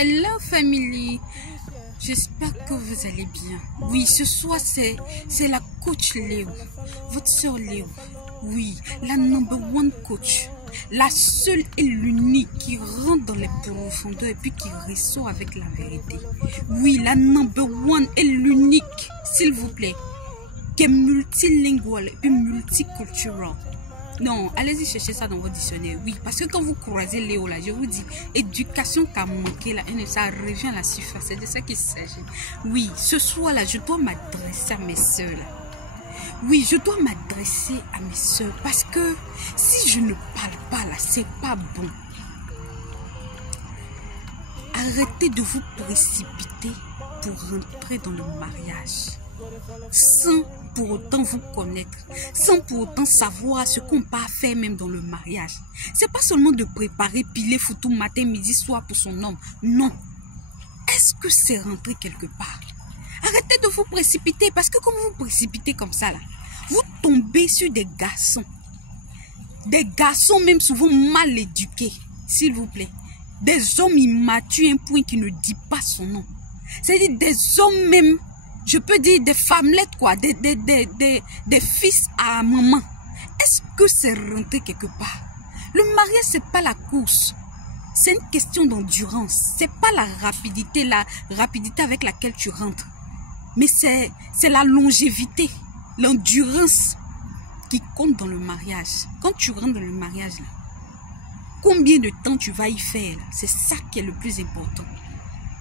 Hello family, j'espère que vous allez bien. Oui, ce soir c'est la coach Léo, votre soeur Léo. Oui, la number one coach, la seule et l'unique qui rentre dans les profondeurs et puis qui ressort avec la vérité. Oui, la number one et l'unique, s'il vous plaît, qui est multilingual et multiculturel. Non, allez-y chercher ça dans votre dictionnaire. Oui, parce que quand vous croisez Léo là, je vous dis, éducation qui a manqué là, et ça revient à la surface. C'est de ça qu'il s'agit. Oui, ce soir là, je dois m'adresser à mes soeurs là. Oui, je dois m'adresser à mes soeurs parce que si je ne parle pas là, c'est pas bon. Arrêtez de vous précipiter pour rentrer dans le mariage sans pour autant vous connaître, sans pour autant savoir ce qu'on peut faire même dans le mariage. C'est pas seulement de préparer, piler, foutre matin, midi, soir pour son homme. Non. Est-ce que c'est rentrer quelque part? Arrêtez de vous précipiter parce que comme vous vous précipitez comme ça là, vous tombez sur des garçons même souvent mal éduqués, s'il vous plaît. Des hommes immatures, un point qui ne dit pas son nom. C'est-à-dire des hommes même, je peux dire des femmelettes quoi, des fils à maman. Est-ce que c'est rentrer quelque part? Le mariage c'est pas la course, c'est une question d'endurance. C'est pas la rapidité avec laquelle tu rentres, mais c'est la longévité, l'endurance qui compte dans le mariage. Quand tu rentres dans le mariage là, combien de temps tu vas y faire là? C'est ça qui est le plus important.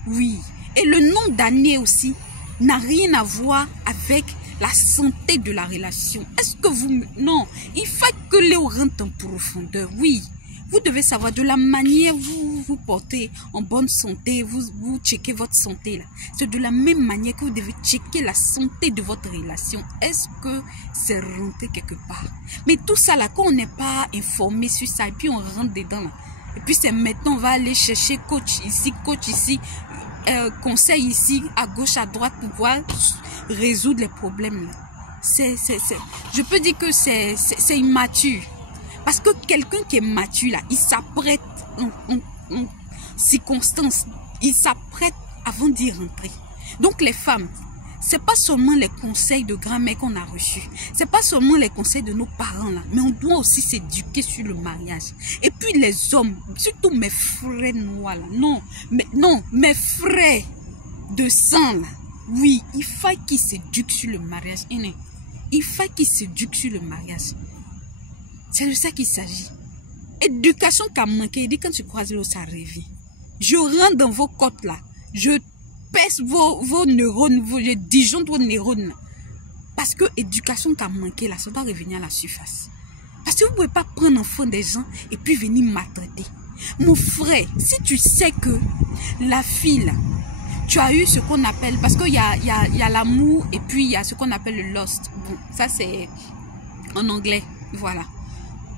Oui, et le nombre d'années aussi n'a rien à voir avec la santé de la relation. Est-ce que vous... Non, il faut que Léo rentre en profondeur. Oui, vous devez savoir de la manière vous vous portez en bonne santé, vous checkez votre santé là. C'est de la même manière que vous devez checker la santé de votre relation. Est-ce que c'est rentré quelque part? Mais tout ça là, quand on n'est pas informé sur ça et puis on rentre dedans là, et puis c'est maintenant on va aller chercher coach ici, conseil ici, à gauche, à droite pour pouvoir résoudre les problèmes là. Je peux dire que c'est immature. Parce que quelqu'un qui est mature là, il s'apprête en circonstance, il s'apprête avant d'y rentrer. Donc les femmes, c'est pas seulement les conseils de grand-mère qu'on a reçus, c'est pas seulement les conseils de nos parents là, mais on doit aussi s'éduquer sur le mariage. Et puis les hommes, surtout mes frères noirs là, mes frères de sang là, oui, il faut qu'ils s'éduquent sur le mariage. Il faut qu'ils s'éduquent sur le mariage. C'est de ça qu'il s'agit. Éducation qui a manqué, il dit quand tu croises l'eau, ça revient. Je rentre dans vos côtes là, je pèse vos neurones, je disjoncte vos neurones. Parce que l'éducation qui a manqué là, ça doit revenir à la surface. Parce que vous ne pouvez pas prendre enfant des gens et puis venir maltraiter. Mon frère, si tu sais que la fille là, tu as eu ce qu'on appelle, parce qu'il y a l'amour et puis il y a ce qu'on appelle le lust. Bon, ça c'est en anglais, voilà.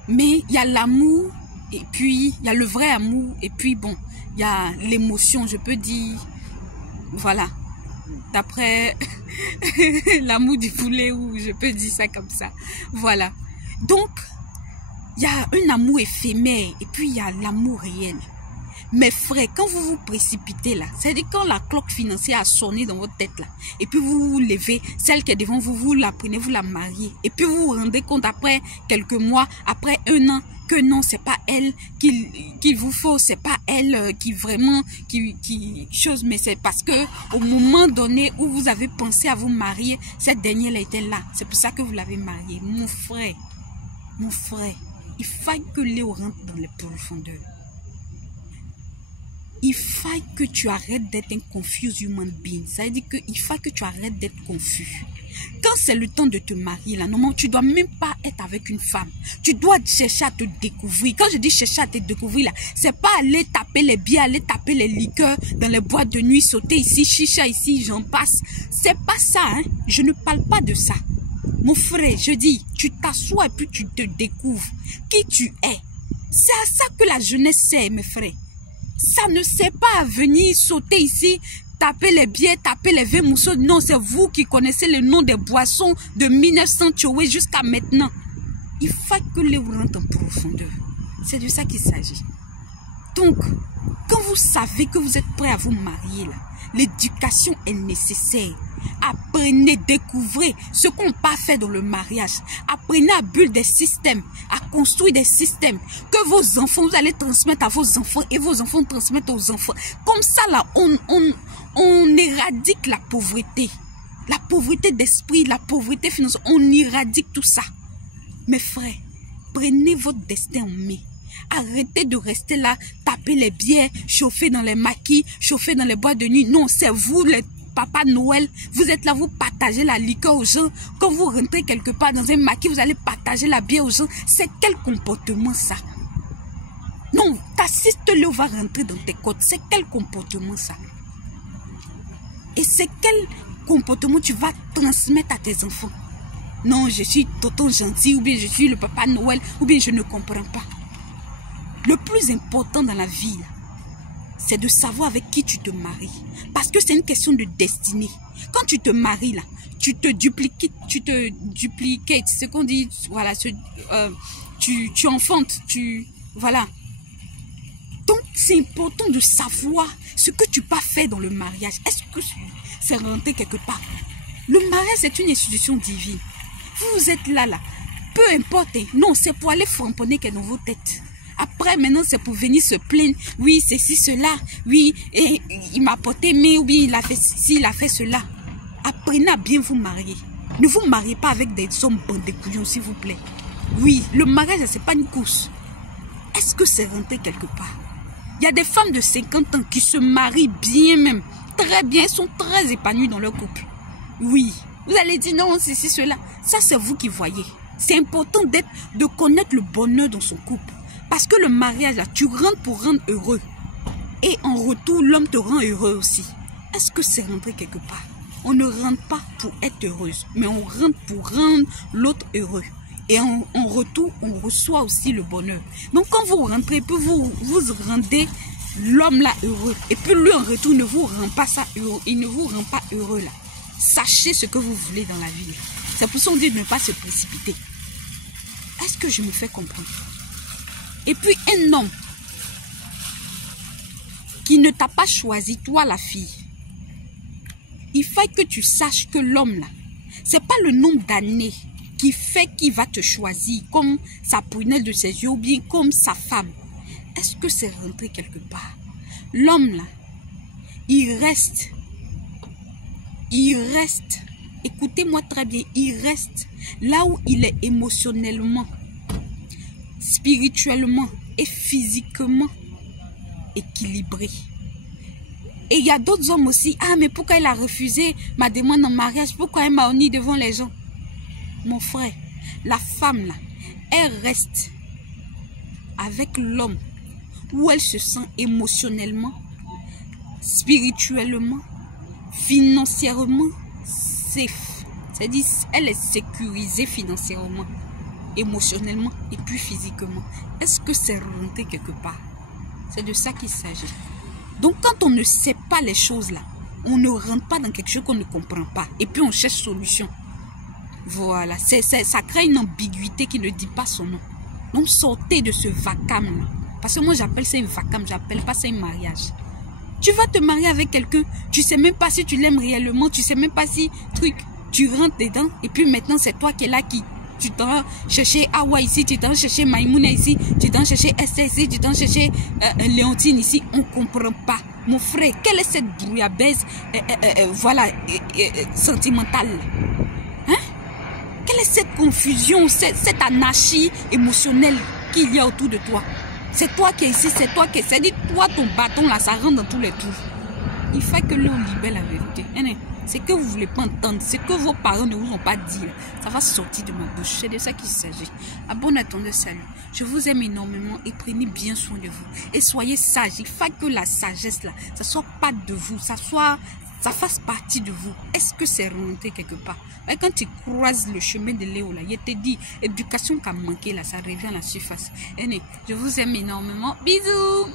Mais il y a l'amour et puis il y a le vrai amour et puis bon, il y a l'émotion, je peux dire. Voilà, d'après l'amour du poulet, ou je peux dire ça comme ça. Voilà, donc il y a un amour éphémère et puis il y a l'amour réel. Mes frères, quand vous vous précipitez là, c'est-à-dire quand la cloque financière a sonné dans votre tête là, et puis vous vous levez, celle qui est devant vous, vous la prenez, vous la mariez, et puis vous vous rendez compte après quelques mois, après un an, que non, c'est pas elle qu'il vous faut, c'est pas elle qui vraiment, qui chose, mais c'est parce que au moment donné où vous avez pensé à vous marier, cette dernière était là, c'est pour ça que vous l'avez mariée. Mon frère, il faut que Léo rentre dans les profondeurs. Il faut que tu arrêtes d'être un confused human being. Ça veut dire qu'il faut que tu arrêtes d'être confus. Quand c'est le temps de te marier, là, normalement, tu ne dois même pas être avec une femme. Tu dois chercher à te découvrir. Quand je dis chercher à te découvrir, là, c'est pas aller taper les bières, aller taper les liqueurs dans les boîtes de nuit, sauter ici, chicha ici, j'en passe. C'est pas ça, hein. Je ne parle pas de ça. Mon frère, je dis, tu t'assois et puis tu te découvres qui tu es. C'est à ça que la jeunesse sert, mes frères. Ça ne sert pas à venir sauter ici, taper les bières, taper les vins mousseaux. Non, c'est vous qui connaissez le nom des boissons de 1900 Tchoué jusqu'à maintenant. Il faut que les rentre en profondeur. C'est de ça qu'il s'agit. Donc, quand vous savez que vous êtes prêt à vous marier, là, l'éducation est nécessaire. Apprenez, découvrez ce qu'on n'a pas fait dans le mariage. Apprenez à buller des systèmes, à construire des systèmes que vos enfants, vous allez transmettre à vos enfants et vos enfants transmettent aux enfants. Comme ça, là, on éradique la pauvreté. La pauvreté d'esprit, la pauvreté financière, on éradique tout ça. Mes frères, prenez votre destin en main. Arrêtez de rester là, taper les bières, chauffer dans les maquis, chauffer dans les boîtes de nuit. Non, c'est vous les Papa Noël. Vous êtes là, vous partagez la liqueur aux gens. Quand vous rentrez quelque part dans un maquis, vous allez partager la bière aux gens. C'est quel comportement ça? Non, t'assistes-le, va rentrer dans tes côtes. C'est quel comportement ça? Et c'est quel comportement tu vas transmettre à tes enfants? Non, je suis tonton gentil, ou bien je suis le Papa Noël, ou bien je ne comprends pas. Le plus important dans la vie, c'est de savoir avec qui tu te maries. Parce que c'est une question de destinée. Quand tu te maries, là, tu te dupliques, ce qu'on dit, voilà, tu enfantes, voilà. Donc, c'est important de savoir ce que tu peux faire dans le mariage. Est-ce que c'est rentré quelque part? Le mariage, c'est une institution divine. Vous êtes là, peu importe. Non, c'est pour aller framponner que dans vos têtes. Après, maintenant, c'est pour venir se plaindre. Oui, c'est ci, cela. Oui, et il m'a porté, mais ou bien il a fait ci, il a fait cela. Apprenez à bien vous marier. Ne vous mariez pas avec des hommes bandés couillons, s'il vous plaît. Oui, le mariage, c'est pas une course. Est-ce que c'est rentré quelque part? Il y a des femmes de 50 ans qui se marient bien même. Très bien, elles sont très épanouies dans leur couple. Oui, vous allez dire non, c'est ci, cela. Ça, c'est vous qui voyez. C'est important de connaître le bonheur dans son couple. Parce que le mariage, là, tu rentres pour rendre heureux. Et en retour, l'homme te rend heureux aussi. Est-ce que c'est rentré quelque part? On ne rentre pas pour être heureuse, mais on rentre pour rendre l'autre heureux. Et en retour, on reçoit aussi le bonheur. Donc quand vous rentrez, puis vous rendez l'homme là heureux. Et puis lui en retour ne vous rend pas ça heureux. Il ne vous rend pas heureux là. Sachez ce que vous voulez dans la vie. C'est pour ça qu'on dit de ne pas se précipiter. Est-ce que je me fais comprendre? Et puis un homme qui ne t'a pas choisi, toi la fille, il faut que tu saches que l'homme là, c'est pas le nombre d'années qui fait qu'il va te choisir comme sa prunelle de ses yeux ou bien comme sa femme. Est-ce que c'est rentré quelque part? L'homme là, il reste, écoutez-moi très bien, il reste là où il est émotionnellement, spirituellement et physiquement équilibré. Et il y a d'autres hommes aussi. Ah, mais pourquoi il a refusé ma demande en mariage? Pourquoi il m'a honni devant les gens? Mon frère, la femme là, elle reste avec l'homme où elle se sent émotionnellement, spirituellement, financièrement safe. C'est-à-dire, elle est sécurisée financièrement, émotionnellement et puis physiquement. Est-ce que c'est rentré quelque part? C'est de ça qu'il s'agit. Donc quand on ne sait pas les choses là, on ne rentre pas dans quelque chose qu'on ne comprend pas. Et puis on cherche solution. Voilà, ça crée une ambiguïté qui ne dit pas son nom. Donc sortez de ce vacarme là. Parce que moi j'appelle ça un vacarme, j'appelle pas ça un mariage. Tu vas te marier avec quelqu'un, tu sais même pas si tu l'aimes réellement, tu sais même pas si tu rentres dedans. Et puis maintenant c'est toi qui es là tu t'en chercher Awa ici, tu t'en chercher Maïmouna ici, tu t'en chercher Esther ici, tu t'en chercher Léontine ici. On ne comprend pas. Mon frère, quelle est cette brouillabaisse sentimentale? Hein? Quelle est cette confusion, cette anarchie émotionnelle qu'il y a autour de toi? C'est toi qui es ici, c'est toi qui es... C'est-à-dire, toi, ton bâton là, ça rentre dans tous les trous. Il faut que l'on libère la vérité. C'est que vous ne voulez pas entendre, c'est que vos parents ne vous ont pas dit. Ça va sortir de ma bouche. C'est de ça qu'il s'agit. À bon attendeur, salut. Je vous aime énormément et prenez bien soin de vous. Et soyez sages. Il faut que la sagesse là, ça soit pas de vous, ça fasse partie de vous. Est-ce que c'est remonté quelque part? Et quand tu croises le chemin de Léo là, il te dit, éducation qui a manqué là, ça revient à la surface. Je vous aime énormément. Bisous.